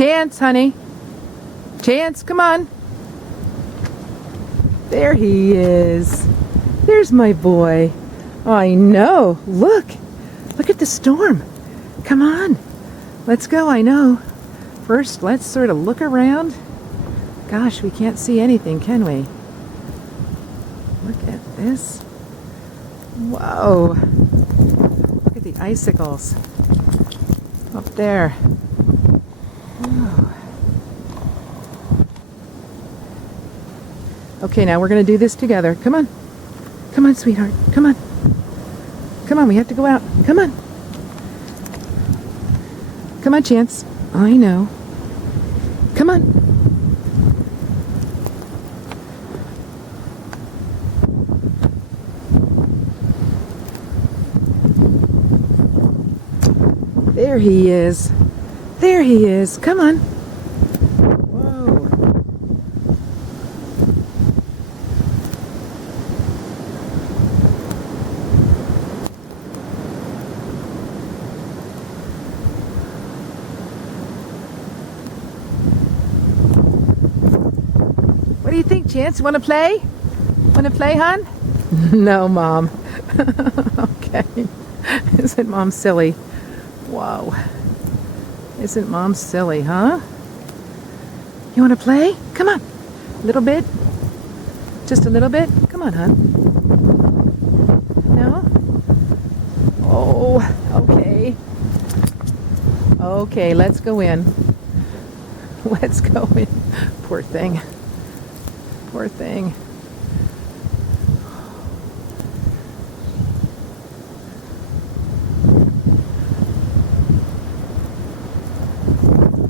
Chance, honey. Chance, come on. There he is. There's my boy. I know. Look. Look at the storm. Come on. Let's go, I know. First, let's sort of look around. Gosh, we can't see anything, can we? Look at this. Whoa. Look at the icicles up there. Whoa. Okay, now we're going to do this together. Come on. Come on, sweetheart. Come on. Come on, we have to go out. Come on. Come on, Chance. I know. Come on. There he is. There he is. Come on. Whoa. What do you think, Chance? Want to play? Want to play, hon? No, Mom. Okay. Isn't Mom silly? Whoa. Isn't Mom silly, huh? You want to play? Come on. A little bit? Just a little bit? Come on, hon. No? Oh, okay. Okay, let's go in. Let's go in. Poor thing. Poor thing.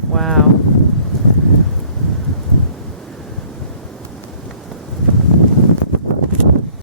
Wow.